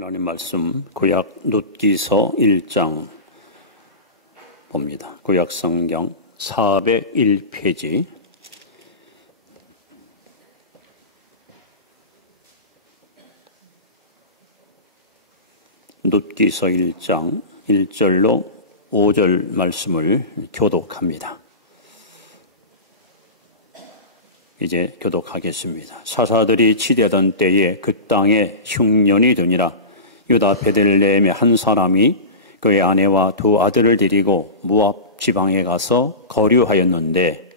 하나님 말씀 구약 룻기서 1장 봅니다. 구약 성경 401페이지 룻기서 1장 1절로 5절 말씀을 교독합니다. 이제 교독하겠습니다. 사사들이 치대던 때에 그 땅에 흉년이 드니라. 유다 베들레헴의 한 사람이 그의 아내와 두 아들을 데리고 모압 지방에 가서 거류하였는데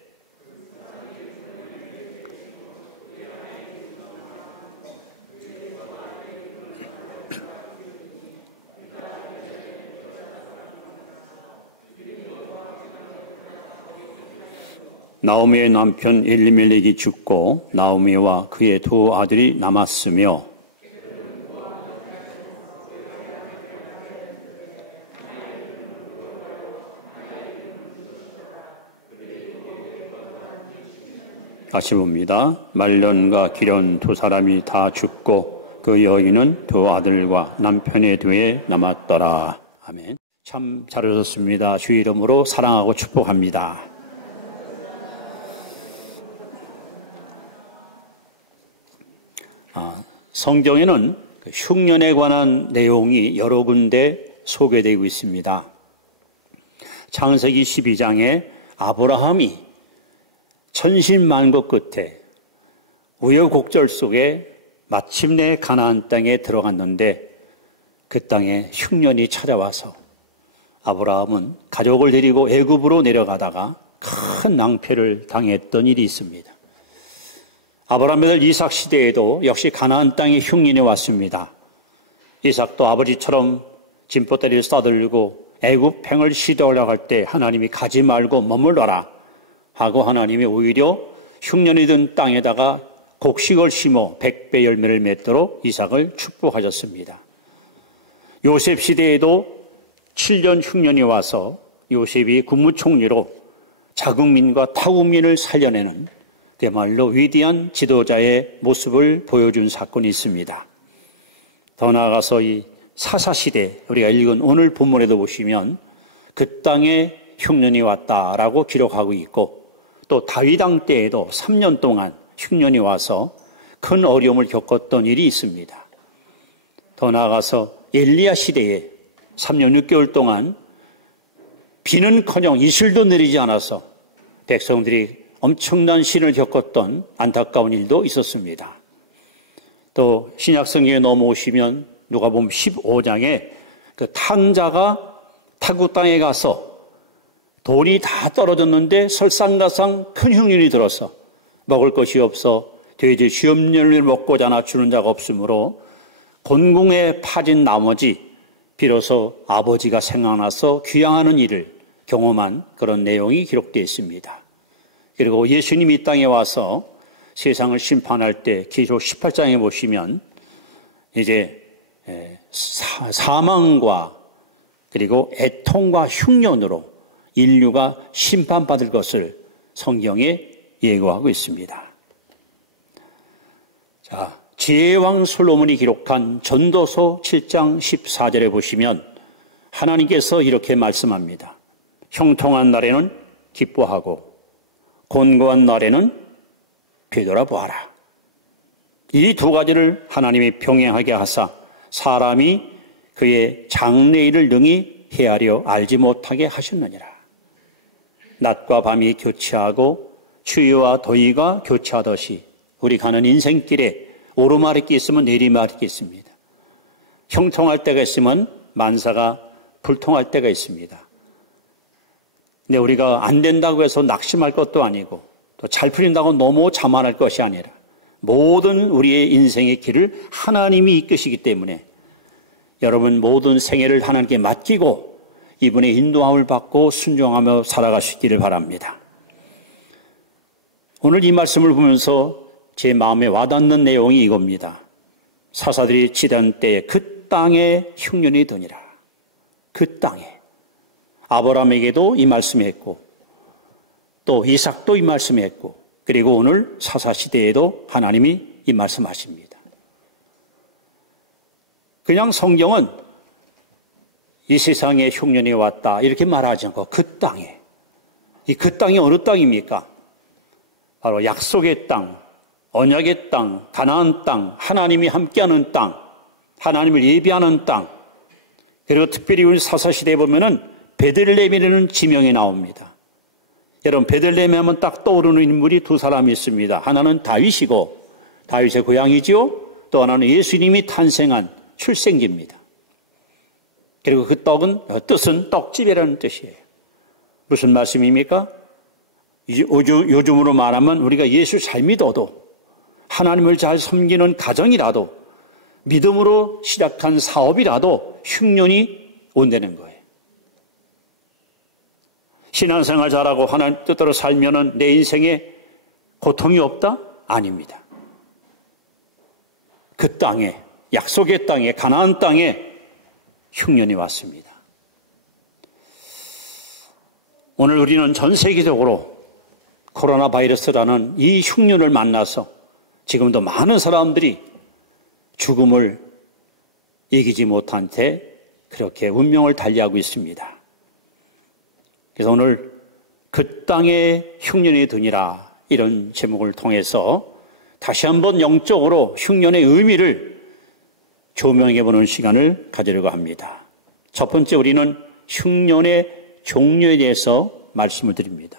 나오미의 남편 엘리멜렉이 죽고 나오미와 그의 두 아들이 남았으며 다시 봅니다. 말년과 기련 두 사람이 다 죽고 그 여인은 두 아들과 남편의 뒤에 남았더라. 아멘. 참 잘하셨습니다. 주의 이름으로 사랑하고 축복합니다. 성경에는 흉년에 관한 내용이 여러 군데 소개되고 있습니다. 창세기 12장에 아브라함이 천신만고 끝에 우여곡절 속에 마침내 가나안 땅에 들어갔는데 그 땅에 흉년이 찾아와서 아브라함은 가족을 데리고 애굽으로 내려가다가 큰 낭패를 당했던 일이 있습니다. 아브라함의 아들 이삭 시대에도 역시 가나안 땅에 흉년이 왔습니다. 이삭도 아버지처럼 진포다리를 싸들고 애굽 팽을 시도하려고 할 때 하나님이 가지 말고 머물러라 하고 하나님이 오히려 흉년이 든 땅에다가 곡식을 심어 100배 열매를 맺도록 이삭을 축복하셨습니다. 요셉 시대에도 7년 흉년이 와서 요셉이 국무총리로 자국민과 타국민을 살려내는 그야말로 위대한 지도자의 모습을 보여준 사건이 있습니다. 더 나아가서 이 사사시대 우리가 읽은 오늘 본문에도 보시면 그 땅에 흉년이 왔다라고 기록하고 있고 또 다윗 왕 때에도 3년 동안 흉년이 와서 큰 어려움을 겪었던 일이 있습니다. 더 나아가서 엘리야 시대에 3년 6개월 동안 비는커녕 이슬도 내리지 않아서 백성들이 엄청난 시련을 겪었던 안타까운 일도 있었습니다. 또 신약성경에 넘어오시면 누가복음 15장에 그 탕자가 타국 땅에 가서 돌이 다 떨어졌는데 설상가상 큰 흉년이 들어서 먹을 것이 없어 돼지 쥐염년을 먹고자 하나 주는 자가 없으므로 곤궁에 파진 나머지 비로소 아버지가 생각나서 귀향하는 일을 경험한 그런 내용이 기록되어 있습니다. 그리고 예수님이 이 땅에 와서 세상을 심판할 때 기록 18장에 보시면 이제 사망과 그리고 애통과 흉년으로 인류가 심판받을 것을 성경에 예고하고 있습니다. 자, 지혜왕 솔로몬이 기록한 전도서 7장 14절에 보시면 하나님께서 이렇게 말씀합니다. 형통한 날에는 기뻐하고 곤고한 날에는 되돌아보아라. 이 두 가지를 하나님이 병행하게 하사 사람이 그의 장래일을 능히 헤아려 알지 못하게 하셨느니라. 낮과 밤이 교차하고 추위와 더위가 교차하듯이 우리 가는 인생길에 오르막이 있으면 내리막이 있습니다. 형통할 때가 있으면 만사가 불통할 때가 있습니다. 근데 우리가 안 된다고 해서 낙심할 것도 아니고 또 잘 풀린다고 너무 자만할 것이 아니라 모든 우리의 인생의 길을 하나님이 이끄시기 때문에 여러분 모든 생애를 하나님께 맡기고 이분의 인도함을 받고 순종하며 살아가시기를 바랍니다. 오늘 이 말씀을 보면서 제 마음에 와닿는 내용이 이겁니다. 사사들이 치던 때에 그 땅에 흉년이 드니라. 그 땅에. 아브라함에게도 이 말씀했고 또 이삭도 이 말씀했고 그리고 오늘 사사시대에도 하나님이 이 말씀하십니다. 그냥 성경은 이 세상에 흉년이 왔다 이렇게 말하지 않고 그 땅에, 그 땅이 어느 땅입니까? 바로 약속의 땅, 언약의 땅, 가나안 땅, 하나님이 함께하는 땅, 하나님을 예비하는 땅. 그리고 특별히 우리 사사시대에 보면은 베들레헴이라는 지명이 나옵니다. 여러분, 베들레헴 하면 딱 떠오르는 인물이 두 사람이 있습니다. 하나는 다윗이고, 다윗의 고향이지요. 또 하나는 예수님이 탄생한 출생지입니다. 그리고 그 뜻은 떡집이라는 뜻이에요. 무슨 말씀입니까? 요즘으로 말하면 우리가 예수 잘 믿어도, 하나님을 잘 섬기는 가정이라도, 믿음으로 시작한 사업이라도 흉년이 온다는 거예요. 신앙생활 잘하고 하나님 뜻대로 살면은 내 인생에 고통이 없다? 아닙니다. 그 땅에, 약속의 땅에, 가나안 땅에 흉년이 왔습니다. 오늘 우리는 전 세계적으로 코로나 바이러스라는 이 흉년을 만나서 지금도 많은 사람들이 죽음을 이기지 못한 채 그렇게 운명을 달리하고 있습니다. 그래서 오늘 그 땅에 흉년이 드니라 이런 제목을 통해서 다시 한번 영적으로 흉년의 의미를 조명해 보는 시간을 가지려고 합니다. 첫 번째, 우리는 흉년의 종류에 대해서 말씀을 드립니다.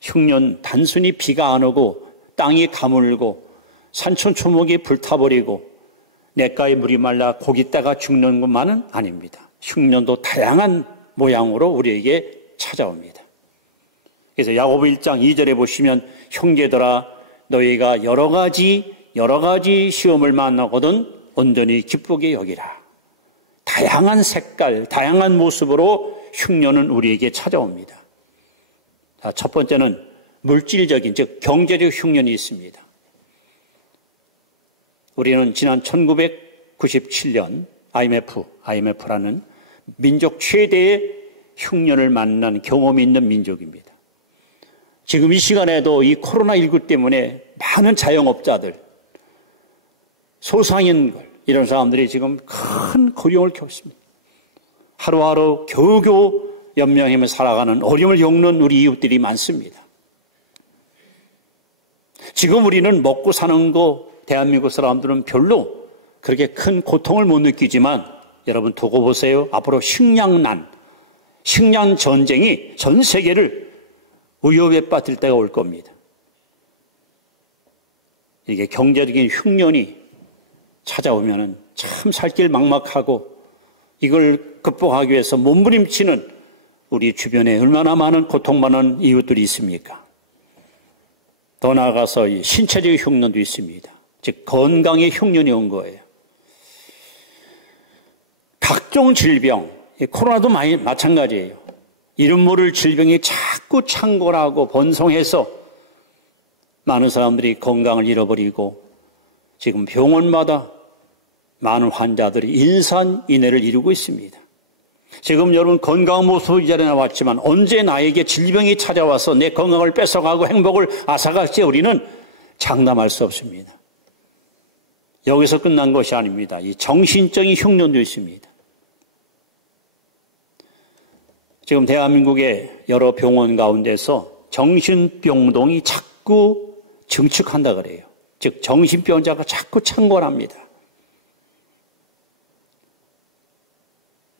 흉년, 단순히 비가 안 오고 땅이 가물고 산천초목이 불타버리고 냇가에 물이 말라 고깃대가 죽는 것만은 아닙니다. 흉년도 다양한 모양으로 우리에게 찾아옵니다. 그래서 야고보 1장 2절에 보시면 형제들아 너희가 여러 가지 시험을 만나거든 온전히 기쁘게 여기라. 다양한 색깔, 다양한 모습으로 흉년은 우리에게 찾아옵니다. 자, 첫 번째는 물질적인, 즉 경제적 흉년이 있습니다. 우리는 지난 1997년 IMF라는 민족 최대의 흉년을 만난 경험이 있는 민족입니다. 지금 이 시간에도 이 코로나19 때문에 많은 자영업자들, 소상인들, 이런 사람들이 지금 큰 고령을 겪습니다. 하루하루 겨우겨우 연명하며 살아가는 어려움을 겪는 우리 이웃들이 많습니다. 지금 우리는 먹고 사는 거 대한민국 사람들은 별로 그렇게 큰 고통을 못 느끼지만 여러분 두고 보세요. 앞으로 식량 전쟁이 전 세계를 위협에 빠뜨릴 때가 올 겁니다. 이게 경제적인 흉년이 찾아오면 참 살 길 막막하고 이걸 극복하기 위해서 몸부림치는 우리 주변에 얼마나 많은 고통받는 이웃들이 있습니까? 더 나아가서 이 신체적 흉년도 있습니다. 즉 건강의 흉년이 온 거예요. 각종 질병, 코로나도 마찬가지예요. 이름 모를 질병이 자꾸 창궐하고 번성해서 많은 사람들이 건강을 잃어버리고 지금 병원마다 많은 환자들이 인산인해를 이루고 있습니다. 지금 여러분 건강한 모습이 이 자리에 나왔지만 언제 나에게 질병이 찾아와서 내 건강을 뺏어가고 행복을 앗아갈지 우리는 장담할 수 없습니다. 여기서 끝난 것이 아닙니다. 이 정신적인 흉년도 있습니다. 지금 대한민국의 여러 병원 가운데서 정신병동이 자꾸 증축한다 그래요. 즉 정신병자가 자꾸 창궐합니다.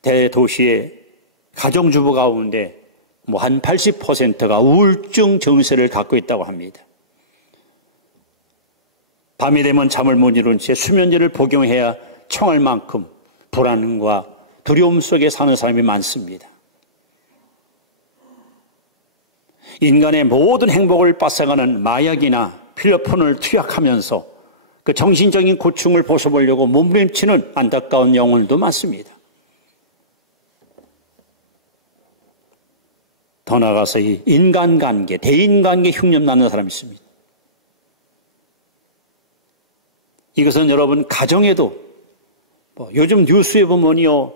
대도시의 가정주부 가운데 한 80%가 우울증 증세를 갖고 있다고 합니다. 밤이 되면 잠을 못 이룬 채 수면제를 복용해야 청할 만큼 불안과 두려움 속에 사는 사람이 많습니다. 인간의 모든 행복을 뺏어가는 마약이나 필로폰을 투약하면서 그 정신적인 고충을 벗어보려고 몸부림치는 안타까운 영혼도 많습니다. 더 나아가서 이 인간관계, 대인관계 흉년 낳는 사람이 있습니다. 이것은 여러분 가정에도 요즘 뉴스에 보면요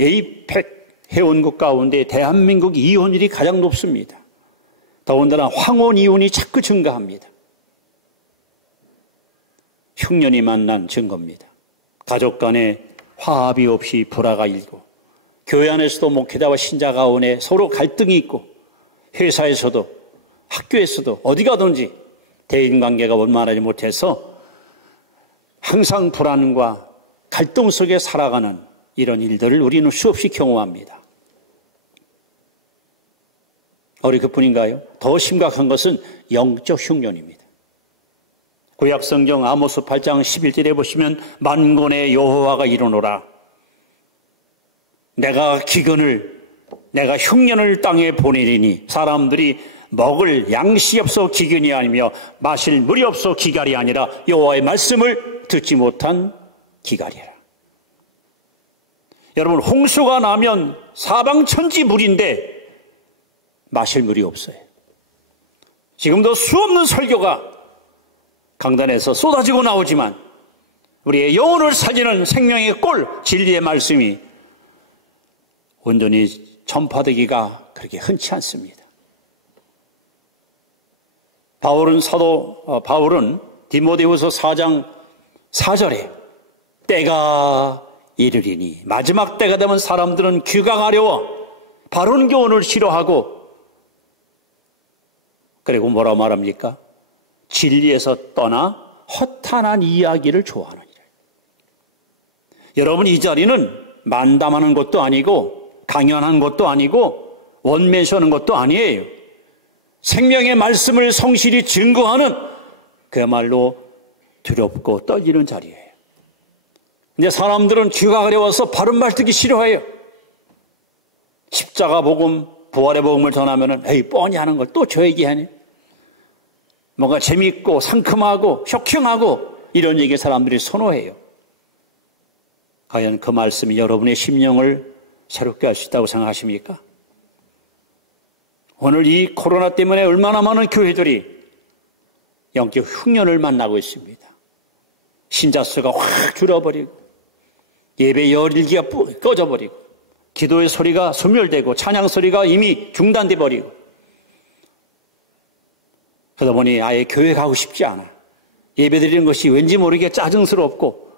에이펙 회원국 가운데 대한민국 이혼율이 가장 높습니다. 더군다나 황혼 이혼이 자꾸 증가합니다. 흉년이 만난 증거입니다. 가족 간에 화합이 없이 불화가 일고, 교회 안에서도 목회자와 신자 가운데 서로 갈등이 있고, 회사에서도 학교에서도 어디 가든지 대인관계가 원만하지 못해서 항상 불안과 갈등 속에 살아가는 이런 일들을 우리는 수없이 경험합니다. 우리 그뿐인가요? 더 심각한 것은 영적 흉년입니다. 구약성경 아모스 8장 11절에 보시면 만군의 여호와가 이르노라. 내가 흉년을 땅에 보내리니 사람들이 먹을 양식이 없어 기근이 아니며 마실 물이 없어 기갈이 아니라 여호와의 말씀을 듣지 못한 기갈이라. 여러분, 홍수가 나면 사방천지 물인데 마실 물이 없어요. 지금도 수없는 설교가 강단에서 쏟아지고 나오지만 우리의 영혼을 살리는 생명의 꼴, 진리의 말씀이 온전히 전파되기가 그렇게 흔치 않습니다. 바울은 디모데후서 4장 4절에 때가 이르리니, 마지막 때가 되면 사람들은 귀가 가려워 바른 교훈을 싫어하고, 그리고 뭐라 말합니까? 진리에서 떠나 허탄한 이야기를 좋아하느니라. 여러분, 이 자리는 만담하는 것도 아니고 강연한 것도 아니고 원맨쇼하는 것도 아니에요. 생명의 말씀을 성실히 증거하는 그야말로 두렵고 떨리는 자리예요. 근데 사람들은 귀가 가려워서 바른 말 듣기 싫어해요. 십자가 복음, 부활의 복음을 전하면은 에이 뻔히 하는 걸 또 저 얘기하니? 뭔가 재밌고 상큼하고 쇼킹하고 이런 얘기 사람들이 선호해요. 과연 그 말씀이 여러분의 심령을 새롭게 할 수 있다고 생각하십니까? 오늘 이 코로나 때문에 얼마나 많은 교회들이 영적 흉년을 만나고 있습니다. 신자 수가 확 줄어버리고, 예배 열기가 꺼져버리고, 기도의 소리가 소멸되고, 찬양 소리가 이미 중단돼 버리고, 그러다 보니 아예 교회 가고 싶지 않아. 예배 드리는 것이 왠지 모르게 짜증스럽고,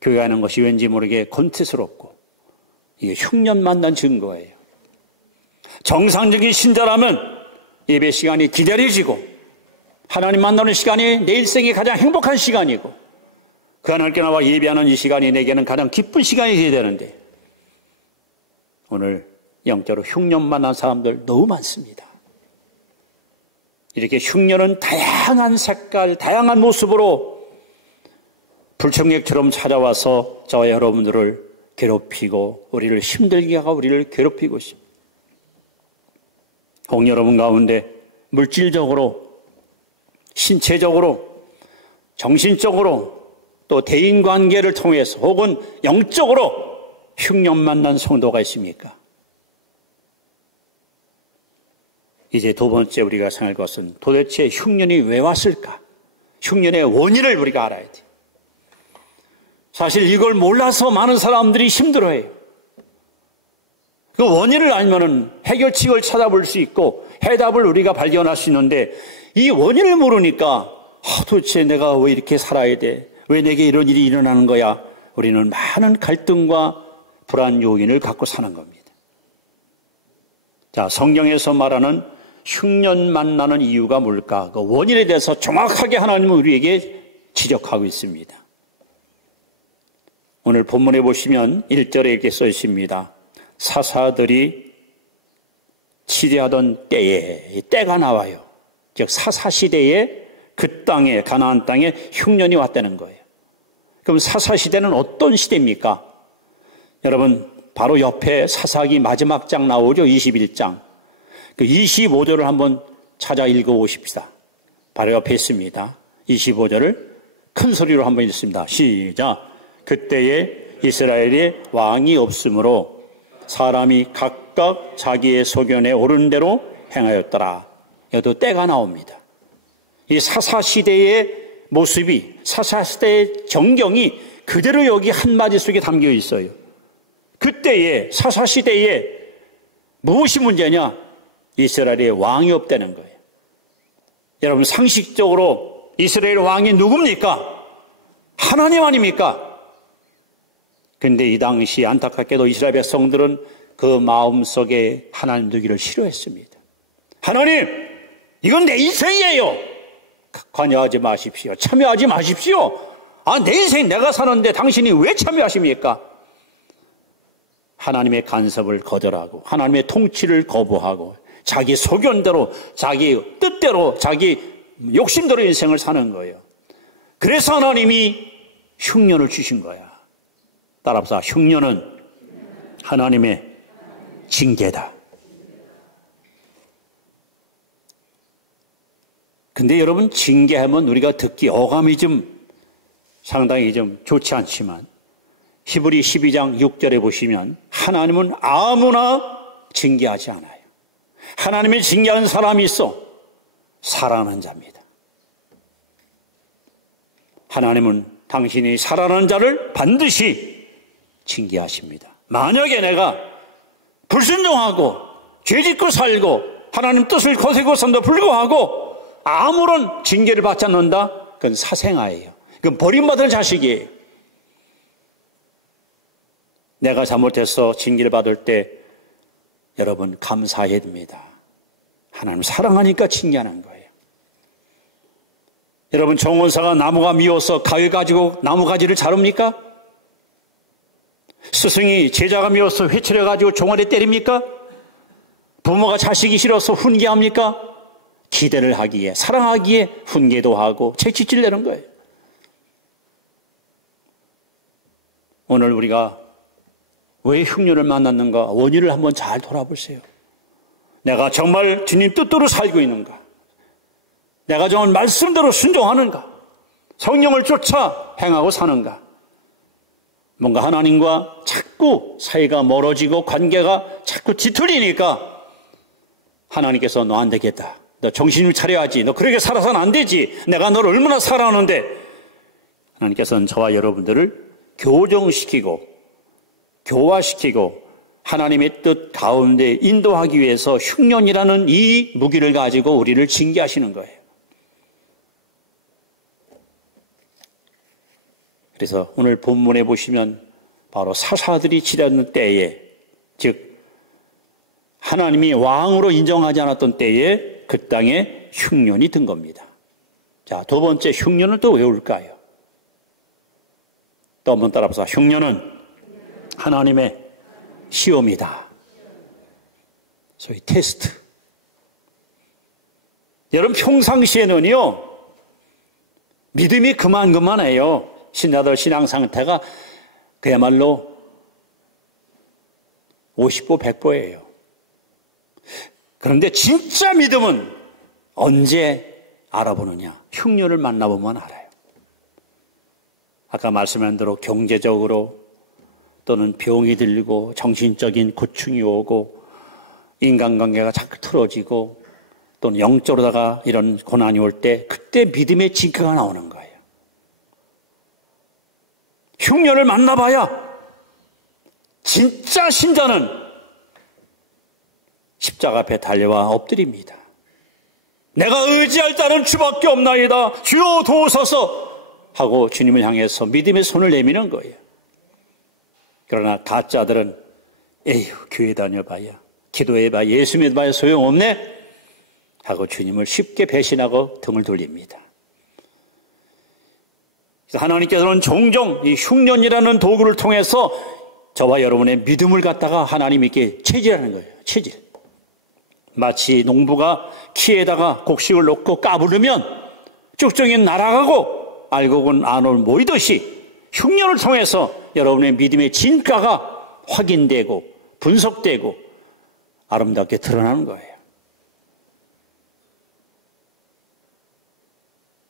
교회 가는 것이 왠지 모르게 권태스럽고, 이게 흉년 만난 증거예요. 정상적인 신자라면 예배 시간이 기다려지고, 하나님 만나는 시간이 내 일생의 가장 행복한 시간이고, 그 하나님께 나와 예배하는 이 시간이 내게는 가장 기쁜 시간이 되어야 되는데, 오늘 영적으로 흉년 만난 사람들 너무 많습니다. 이렇게 흉년은 다양한 색깔, 다양한 모습으로 불청객처럼 찾아와서 저와 여러분들을 괴롭히고 우리를 힘들게 하고 우리를 괴롭히고 있습니다. 혹 여러분 가운데 물질적으로, 신체적으로, 정신적으로, 또 대인관계를 통해서 혹은 영적으로 흉년 만난 성도가 있습니까? 이제 두 번째 우리가 생각할 것은 도대체 흉년이 왜 왔을까? 흉년의 원인을 우리가 알아야 돼. 사실 이걸 몰라서 많은 사람들이 힘들어해요. 그 원인을 알면은 해결책을 찾아볼 수 있고 해답을 우리가 발견할 수 있는데, 이 원인을 모르니까 도대체 내가 왜 이렇게 살아야 돼? 왜 내게 이런 일이 일어나는 거야? 우리는 많은 갈등과 불안 요인을 갖고 사는 겁니다. 자, 성경에서 말하는 흉년 만나는 이유가 뭘까? 그 원인에 대해서 정확하게 하나님은 우리에게 지적하고 있습니다. 오늘 본문에 보시면 1절에 이렇게 써 있습니다. 사사들이 치리하던 때에, 때가 나와요. 즉 사사시대에 그 땅에, 가나안 땅에 흉년이 왔다는 거예요. 그럼 사사시대는 어떤 시대입니까? 여러분, 바로 옆에 사사기 마지막 장 나오죠. 21장. 그 25절을 한번 찾아 읽어보십시다. 바로 옆에 있습니다. 25절을 큰 소리로 한번 읽습니다. 시작. 그때에 이스라엘에 왕이 없으므로 사람이 각각 자기의 소견에 오른 대로 행하였더라. 여기도 때가 나옵니다. 이 사사시대의 모습이, 사사시대의 정경이 그대로 여기 한마디 속에 담겨 있어요. 그때에, 사사시대에 무엇이 문제냐? 이스라엘에 왕이 없다는 거예요. 여러분, 상식적으로 이스라엘 왕이 누굽니까? 하나님 아닙니까? 근데 이 당시 안타깝게도 이스라엘 백성들은 그 마음속에 하나님 두기를 싫어했습니다. 하나님, 이건 내 인생이에요. 관여하지 마십시오. 참여하지 마십시오. 내 인생 내가 사는데 당신이 왜 참여하십니까? 하나님의 간섭을 거절하고 하나님의 통치를 거부하고 자기 소견대로, 자기 뜻대로, 자기 욕심대로 인생을 사는 거예요. 그래서 하나님이 흉년을 주신 거야. 따라서 흉년은 하나님의 징계다. 근데 여러분, 징계하면 우리가 듣기 어감이 상당히 좋지 않지만 히브리 12장 6절에 보시면 하나님은 아무나 징계하지 않아요. 하나님이 징계하는 사람이 있어. 사랑하는 자입니다. 하나님은 당신이 사랑하는 자를 반드시 징계하십니다. 만약에 내가 불순종하고 죄짓고 살고 하나님 뜻을 거스르고 산도 불구하고 아무런 징계를 받지 않는다? 그건 사생아예요. 그건 버림받은 자식이에요. 내가 잘못해서 징계를 받을 때 여러분 감사해야 됩니다. 하나님 사랑하니까 징계하는 거예요. 여러분, 정원사가 나무가 미워서 가위 가지고 나무가지를 자릅니까? 스승이 제자가 미워서 회초리 가지고 종아리 때립니까? 부모가 자식이 싫어서 훈계합니까? 기대를 하기에, 사랑하기에 훈계도 하고 채찍질 내는 거예요. 오늘 우리가 왜 흉년을 만났는가 원인을 한번 잘 돌아보세요. 내가 정말 주님 뜻대로 살고 있는가? 내가 정말 말씀대로 순종하는가? 성령을 쫓아 행하고 사는가? 뭔가 하나님과 자꾸 사이가 멀어지고 관계가 자꾸 뒤틀리니까 하나님께서 너 안 되겠다. 너 정신을 차려야지. 너 그렇게 살아서는 안 되지. 내가 너를 얼마나 사랑하는데. 하나님께서는 저와 여러분들을 교정시키고 교화시키고 하나님의 뜻 가운데 인도하기 위해서 흉년이라는 이 무기를 가지고 우리를 징계하시는 거예요. 그래서 오늘 본문에 보시면 바로 사사들이 지렸는 때에, 즉 하나님이 왕으로 인정하지 않았던 때에 그 땅에 흉년이 든 겁니다. 자, 두 번째 흉년은 또 왜 올까요? 또 한번 따라합시다. 흉년은 하나님의 시험이다. 소위 테스트. 여러분, 평상시에는요 믿음이 그만해요. 신자들 신앙 상태가 그야말로 50보 100보예요. 그런데 진짜 믿음은 언제 알아보느냐? 흉년을 만나보면 알아요. 아까 말씀한 대로 경제적으로 또는 병이 들고 정신적인 고충이 오고 인간관계가 자꾸 틀어지고 또는 영적으로다가 이런 고난이 올 때 그때 믿음의 징크가 나오는 거예요. 흉년을 만나봐야 진짜 신자는 십자가 앞에 달려와 엎드립니다. 내가 의지할 자는 주밖에 없나이다. 주여 도우소서 하고 주님을 향해서 믿음의 손을 내미는 거예요. 그러나 가짜들은 에휴, 교회 다녀봐야, 기도해봐야, 예수 믿어봐야 소용없네 하고 주님을 쉽게 배신하고 등을 돌립니다. 그래서 하나님께서는 종종 이 흉년이라는 도구를 통해서 저와 여러분의 믿음을 갖다가 하나님께 체질하는 거예요. 체질. 마치 농부가 키에다가 곡식을 놓고 까부르면 쭉정이 날아가고 알곡은 안으로 모이듯이 흉년을 통해서 여러분의 믿음의 진가가 확인되고 분석되고 아름답게 드러나는 거예요.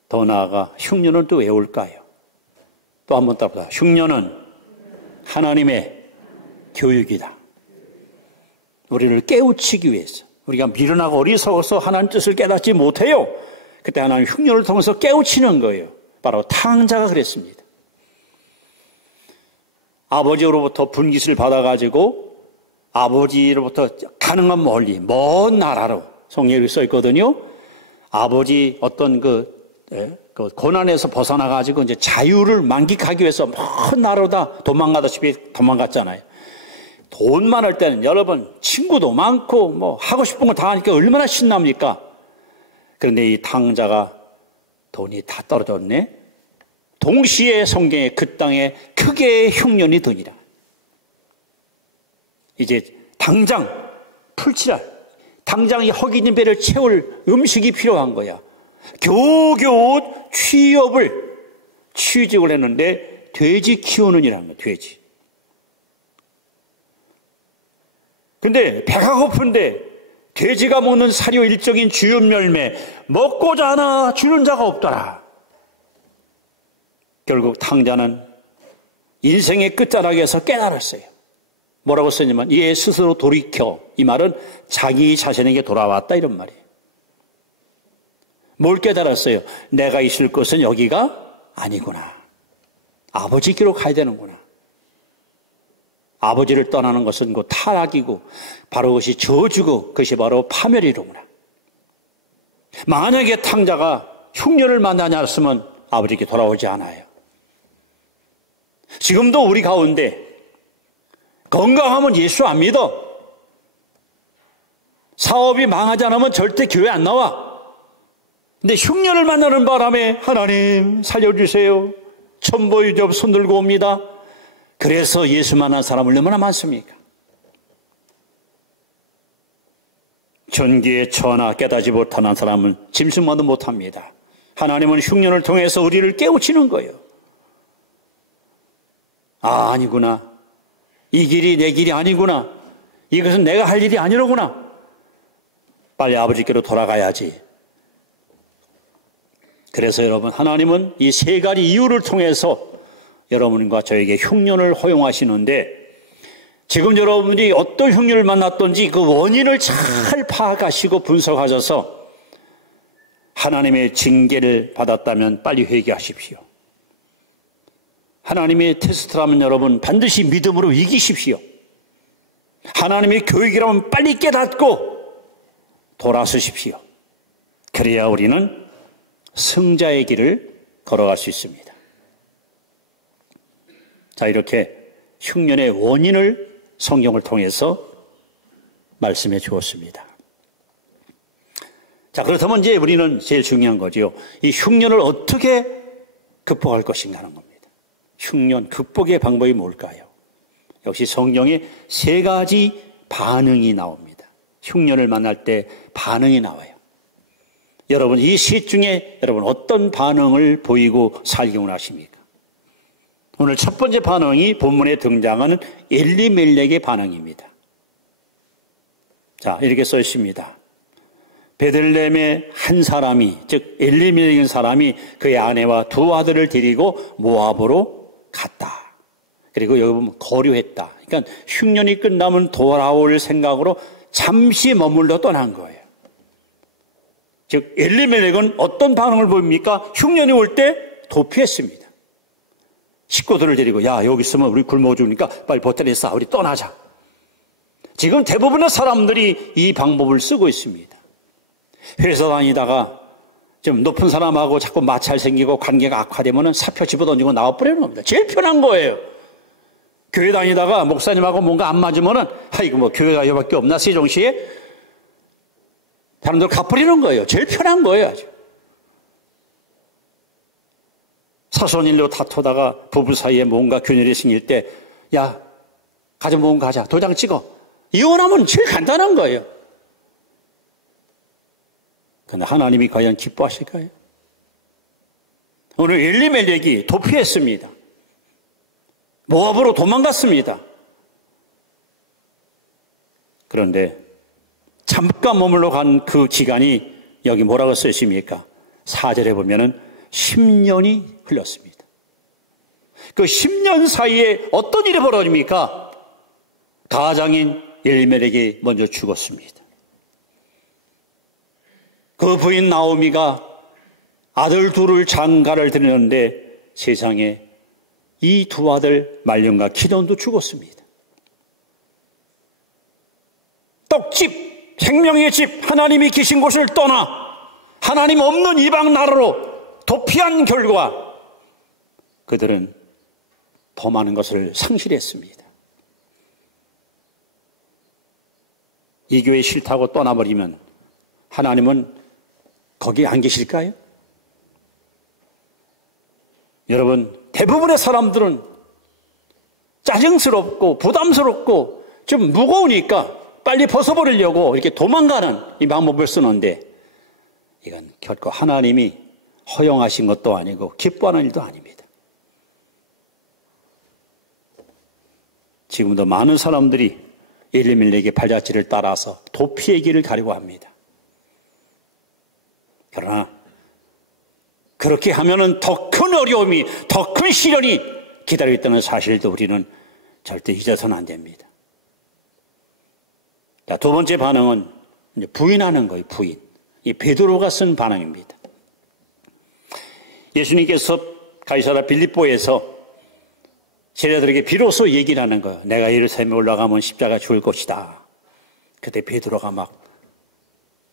더 나아가 흉년은 또 왜 올까요? 또 한 번 따라합시다. 흉년은 하나님의 교육이다. 우리를 깨우치기 위해서. 우리가 미련하고 어리석어서 하나님 뜻을 깨닫지 못해요. 그때 하나님 흉년을 통해서 깨우치는 거예요. 바로 탕자가 그랬습니다. 아버지로부터 분깃을 받아가지고 아버지로부터 가능한 멀리 먼 나라로 성경에 써 있거든요. 아버지 어떤 그 고난에서 벗어나가지고 이제 자유를 만끽하기 위해서 먼 나라로 다 도망가다시피 도망갔잖아요. 돈 많을 때는 여러분 친구도 많고 뭐 하고 싶은 거 다 하니까 얼마나 신납니까? 그런데 이 탕자가 돈이 다 떨어졌네. 동시에 성경에 그 땅에 크게 흉년이 드니라. 이제 당장 풀칠할, 당장 이 허기진 배를 채울 음식이 필요한 거야. 겨우겨우 취직을 했는데 돼지 키우는 일하는 거야, 돼지. 근데 배가 고픈데 돼지가 먹는 사료 일종인 주염 열매 먹고자 하나 주는 자가 없더라. 결국 탕자는 인생의 끝자락에서 깨달았어요. 뭐라고 썼냐면 얘 스스로 돌이켜, 이 말은 자기 자신에게 돌아왔다 이런 말이에요. 뭘 깨달았어요? 내가 있을 곳은 여기가 아니구나. 아버지께로 가야 되는구나. 아버지를 떠나는 것은 곧 타락이고 바로 그것이 저주고 그것이 바로 파멸이로구나. 만약에 탕자가 흉년을 만나지 않았으면 아버지께 돌아오지 않아요. 지금도 우리 가운데 건강하면 예수 안 믿어. 사업이 망하지 않으면 절대 교회 안 나와. 근데 흉년을 만나는 바람에 하나님 살려주세요. 천보유접 손들고 옵니다. 그래서 예수 만난 사람 얼마나 많습니까? 전기에 처하나 깨닫지 못하는 사람은 짐승만도 못합니다. 하나님은 흉년을 통해서 우리를 깨우치는 거예요. 아, 아니구나. 이 길이 내 길이 아니구나. 이것은 내가 할 일이 아니로구나. 빨리 아버지께로 돌아가야지. 그래서 여러분, 하나님은 이 세 가지 이유를 통해서 여러분과 저에게 흉년을 허용하시는데, 지금 여러분이 어떤 흉년을 만났던지 그 원인을 잘 파악하시고 분석하셔서 하나님의 징계를 받았다면 빨리 회개하십시오. 하나님의 테스트라면 여러분 반드시 믿음으로 이기십시오. 하나님의 교육이라면 빨리 깨닫고 돌아서십시오. 그래야 우리는 승자의 길을 걸어갈 수 있습니다. 자, 이렇게 흉년의 원인을 성경을 통해서 말씀해 주었습니다. 자, 그렇다면 이제 우리는 제일 중요한 거죠. 이 흉년을 어떻게 극복할 것인가 하는 겁니다. 흉년 극복의 방법이 뭘까요? 역시 성경에 세 가지 반응이 나옵니다. 흉년을 만날 때 반응이 나와요. 여러분, 이 셋 중에 여러분 어떤 반응을 보이고 살기 원하십니까? 오늘 첫 번째 반응이 본문에 등장하는 엘리멜렉의 반응입니다. 자, 이렇게 써 있습니다. 베들레헴의 한 사람이, 즉 엘리멜렉인 사람이 그의 아내와 두 아들을 데리고 모압으로 갔다. 그리고 여기 보면 거류했다. 그러니까 흉년이 끝나면 돌아올 생각으로 잠시 머물러 떠난 거예요. 즉 엘리멜렉은 어떤 반응을 보입니까? 흉년이 올 때 도피했습니다. 식구들을 데리고, 야, 여기 있으면 우리 굶어 죽으니까 빨리 보따리에 싸, 우리 떠나자. 지금 대부분의 사람들이 이 방법을 쓰고 있습니다. 회사 다니다가 좀 높은 사람하고 자꾸 마찰 생기고 관계가 악화되면 사표 집어던지고 나와버리는 겁니다. 제일 편한 거예요. 교회 다니다가 목사님하고 뭔가 안 맞으면은, 아이고, 뭐 교회가 여밖에 없나, 세종시에? 사람들 갚아버리는 거예요. 제일 편한 거예요, 아주. 사소한일로 다투다가 부부 사이에 뭔가 균열이 생길 때, 야, 가정 모임 가자, 도장 찍어. 이혼하면 제일 간단한 거예요. 그런데 하나님이 과연 기뻐하실까요? 오늘 엘리멜렉이 도피했습니다. 모압으로 도망갔습니다. 그런데 잠깐 머물러 간 그 기간이 여기 뭐라고 써 있습니까? 4절에 보면은 10년이 흘렀습니다. 그 10년 사이에 어떤 일이 벌어집니까? 가장인 엘리멜렉이 먼저 죽었습니다. 그 부인 나오미가 아들 둘을 장가를 드리는데 세상에 이 두 아들 말년과 기돈도 죽었습니다. 떡집, 생명의 집, 하나님이 계신 곳을 떠나 하나님 없는 이방 나라로 도피한 결과 그들은 더 많은 것을 상실했습니다. 이 교회 싫다고 떠나버리면 하나님은 거기 안 계실까요? 여러분, 대부분의 사람들은 짜증스럽고 부담스럽고 좀 무거우니까 빨리 벗어버리려고 이렇게 도망가는 이 방법을 쓰는데, 이건 결코 하나님이 허용하신 것도 아니고 기뻐하는 일도 아닙니다. 지금도 많은 사람들이 엘리멜렉의 발자취를 따라서 도피의 길을 가려고 합니다. 그러나 그렇게 하면은 더 큰 어려움이, 더 큰 시련이 기다리고 있다는 사실도 우리는 절대 잊어서는 안 됩니다. 자, 두 번째 반응은 이제 부인하는 거예요, 부인. 이 베드로가 쓴 반응입니다. 예수님께서 가이사랴 빌립보에서 제자들에게 비로소 얘기를 하는 거예요. 내가 예루살렘에 올라가면 십자가 죽을 것이다. 그때 베드로가 막,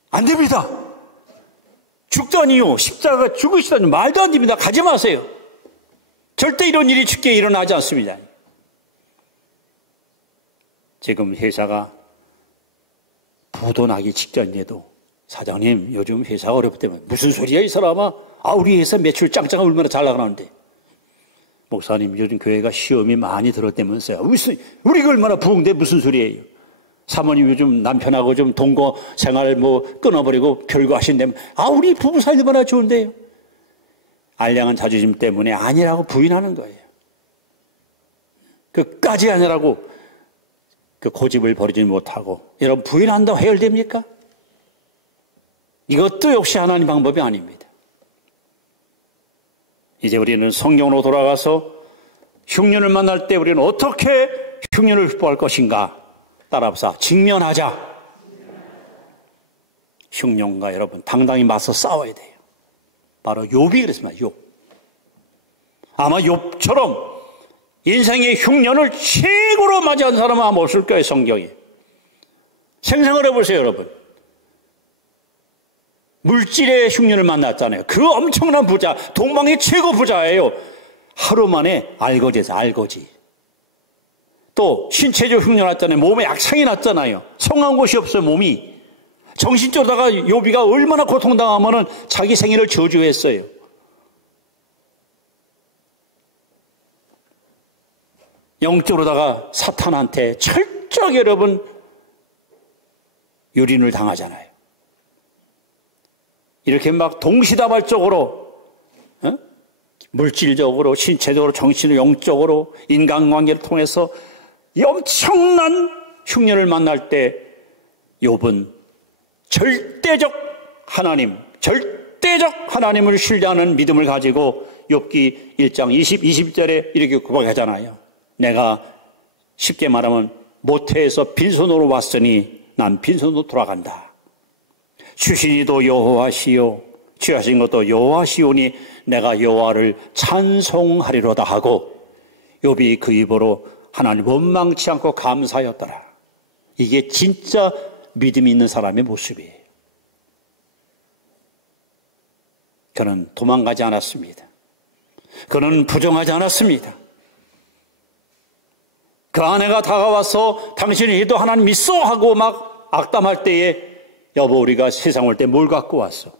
안 됩니다. 죽다니요. 십자가 죽으시다니 말도 안 됩니다. 가지 마세요. 절대 이런 일이 쉽게 일어나지 않습니다. 지금 회사가 부도 나기 직전인데도 사장님 요즘 회사가 어렵다면 무슨 소리야 이 사람아. 우리 회사 매출 짱짱 얼마나 잘 나가는데. 목사님 요즘 교회가 시험이 많이 들었다면서요. 우리가 얼마나 부흥돼 무슨 소리예요. 사모님 요즘 남편하고 좀 동거 생활 끊어버리고 별거 하신다면 우리 부부 사이 얼마나 좋은데요. 알량한 자존심 때문에 아니라고 부인하는 거예요. 끝까지 아니라고 그 고집을 버리지 못하고, 여러분 부인한다고 해결됩니까? 이것도 역시 하나님 방법이 아닙니다. 이제 우리는 성경으로 돌아가서 흉년을 만날 때 우리는 어떻게 흉년을 극복할 것인가 따라서 직면하자. 흉년과 여러분 당당히 맞서 싸워야 돼요. 바로 욥이 그랬습니다. 욥. 아마 욥처럼 인생의 흉년을 최고로 맞이한 사람은 아마 없을 거예요, 성경에. 생각을 해보세요, 여러분. 물질의 흉년을 만났잖아요. 그 엄청난 부자, 동방의 최고 부자예요. 하루 만에 알거지에서 알거지. 또 신체적 흉년 났잖아요. 몸에 악창이 났잖아요. 성한 곳이 없어요, 몸이. 정신적으로다가 욥이가 얼마나 고통당하면은 자기 생일을 저주했어요. 영적으로다가 사탄한테 철저하게 여러분 유린을 당하잖아요. 이렇게 막 동시다발적으로 물질적으로, 신체적으로, 정신으로, 영적으로, 인간관계를 통해서 이 엄청난 흉년을 만날 때 욥은 절대적 하나님을 신뢰하는 믿음을 가지고 욥기 1장 20절에 이렇게 고백하잖아요. 내가 쉽게 말하면 모태에서 빈손으로 왔으니 난 빈손으로 돌아간다. 주신 이도 여호와시요 취하신 것도 여호와시오니 내가 여호와를 찬송하리로다 하고 욥이 그 입으로 하나님 원망치 않고 감사하였더라. 이게 진짜 믿음이 있는 사람의 모습이에요. 그는 도망가지 않았습니다. 그는 부정하지 않았습니다. 그 아내가 다가와서 당신이 해도 하나님 있어 하고 막 악담할 때에 여보 우리가 세상 올 때 뭘 갖고 왔어?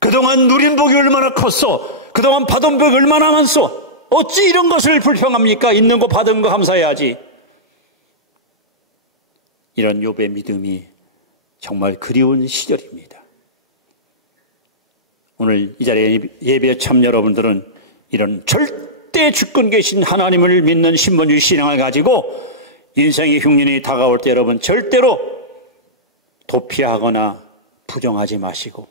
그동안 누린 복이 얼마나 컸어? 그동안 받은 복이 얼마나 많소? 어찌 이런 것을 불평합니까? 있는 거 받은 거 감사해야지. 이런 욥의 믿음이 정말 그리운 시절입니다. 오늘 이 자리에 예배 참여 여러분들은 이런 절대 주권 계신 하나님을 믿는 신본주의 신앙을 가지고 인생의 흉년이 다가올 때 여러분 절대로 도피하거나 부정하지 마시고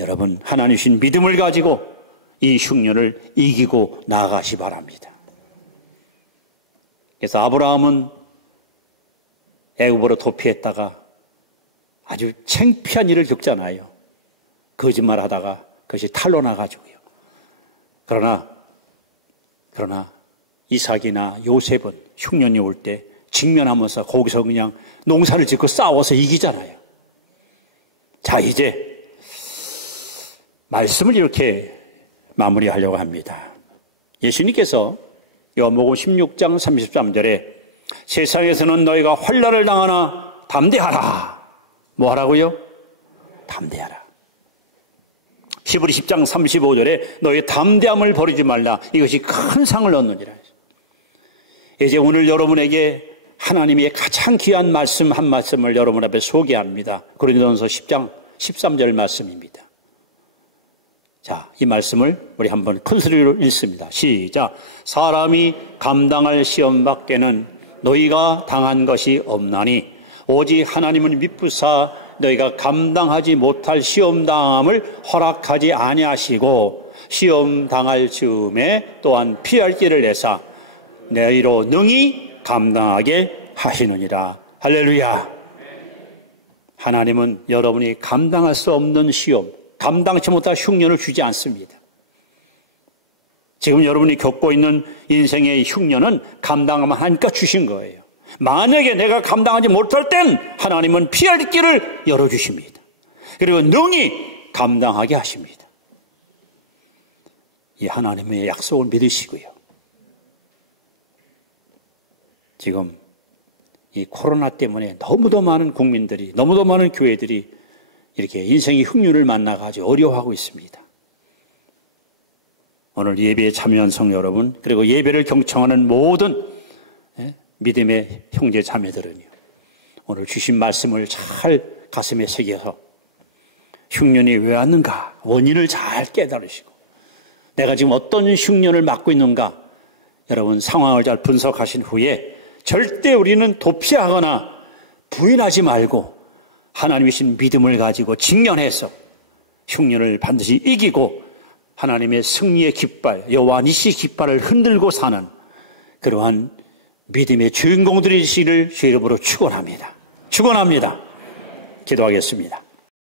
여러분 하나님 주신 믿음을 가지고 이 흉년을 이기고 나아가시 바랍니다. 그래서 아브라함은 애굽으로 도피했다가 아주 창피한 일을 겪잖아요. 거짓말하다가 그것이 탄로 나가지고요. 그러나 이삭이나 요셉은 흉년이 올 때 직면하면서 거기서 그냥 농사를 짓고 싸워서 이기잖아요. 자, 이제 말씀을 이렇게 마무리하려고 합니다. 예수님께서 요한복음 16장 33절에 세상에서는 너희가 환난을 당하나 담대하라. 뭐 하라고요? 담대하라. 히브리 10장 35절에 너희 담대함을 버리지 말라. 이것이 큰 상을 얻느니라. 이제 오늘 여러분에게 하나님의 가장 귀한 말씀 한 말씀을 여러분 앞에 소개합니다. 고린도전서 10장 13절 말씀입니다. 자, 이 말씀을 우리 한번 큰 소리로 읽습니다. 시작. 사람이 감당할 시험 밖에는 너희가 당한 것이 없나니 오직 하나님은 미쁘사 너희가 감당하지 못할 시험 당함을 허락하지 아니하시고 시험 당할 즈음에 또한 피할 길을 내사 너희로 능히 감당하게 하시느니라. 할렐루야. 하나님은 여러분이 감당할 수 없는 시험, 감당치 못할 흉년을 주지 않습니다. 지금 여러분이 겪고 있는 인생의 흉년은 감당만 하니까 주신 거예요. 만약에 내가 감당하지 못할 땐 하나님은 피할 길을 열어주십니다. 그리고 능히 감당하게 하십니다. 이 하나님의 약속을 믿으시고요. 지금 이 코로나 때문에 너무도 많은 국민들이, 너무도 많은 교회들이 이렇게 인생의 흉년을 만나가지고 어려워하고 있습니다. 오늘 예배에 참여한 성도 여러분, 그리고 예배를 경청하는 모든 믿음의 형제 자매들은요, 오늘 주신 말씀을 잘 가슴에 새겨서 흉년이 왜 왔는가 원인을 잘 깨달으시고 내가 지금 어떤 흉년을 맞고 있는가 여러분 상황을 잘 분석하신 후에 절대 우리는 도피하거나 부인하지 말고 하나님이신 믿음을 가지고 직면해서 흉년을 반드시 이기고 하나님의 승리의 깃발, 여호와 니시 깃발을 흔들고 사는 그러한 믿음의 주인공들이 되시기를 주의 이름으로 축원합니다. 축원합니다. 기도하겠습니다.